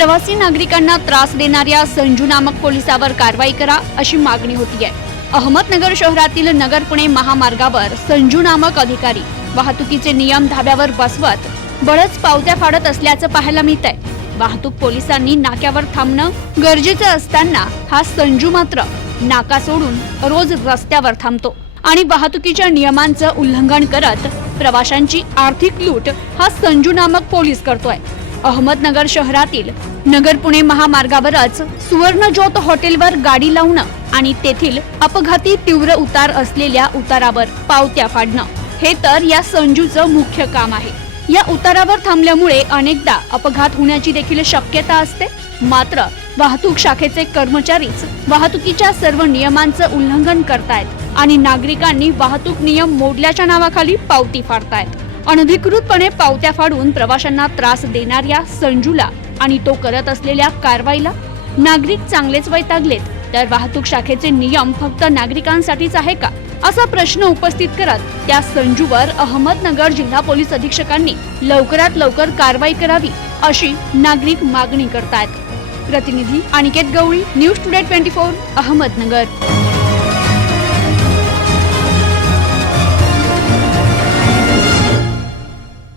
प्रवासी नागरिकांना त्रास देणाऱ्या संजू नामक पोलिसावर कारवाई करा अशी मागणी होती आहे अहमदनगर शहरातील नगर पुणे महामार्गावर संजू नामक अधिकारी वाहतुकीचे नियम धाब्यावर बसवत बळच पावत्या फाडत असल्याचं पाहायला मिळत आहे वाहतूक पोलिसांनी नाक्यावर थांबणं गरजेचं असताना हा संजू मात्र नाका सोडून रोज रस्त्यावर थांबतो आणि वाहतुकीच्या नियमांचं उल्लंघन करत प्रवाशांची आर्थिक लूट हा संजू नामक पोलीस करतोय. अहमदनगर शहरातील नगर पुणे महामार्गावरच सुवर्णज्योत हॉटेलवर गाडी लावणं आणि तेथील अपघाती तीव्र उतार असलेल्या उतारावर पावत्या फाडणं. हे तर या संजूचं मुख्य काम आहे. या उतारावर थांबल्यामुळे अनेकदा अपघात होण्याची देखील शक्यता असते. मात्र वाहतूक शाखेचे कर्मचारीच वाहतुकीच्या सर्व नियमांचं उल्लंघन करतायत आणि नागरिकांनी वाहतूक नियम मोडल्याच्या नावाखाली पावती फाडतायत. अनधिकृतपणे पावत्या फाडून प्रवाशांना त्रास देणाऱ्या संजूला आणि तो करत असलेल्या कारवाईला नागरिक चांगलेच वैतागलेत. तर वाहतूक शाखेचे नियम फक्त नागरिकांसाठीच आहे का? असा प्रश्न उपस्थित करत त्या संजूवर अहमदनगर जिल्हा पोलीस अधीक्षकांनी लवकरात लवकर कारवाई करावी अशी नागरिक मागणी करतायत. प्रतिनिधी Aniket Gawali news today twenty four Ahmednagar.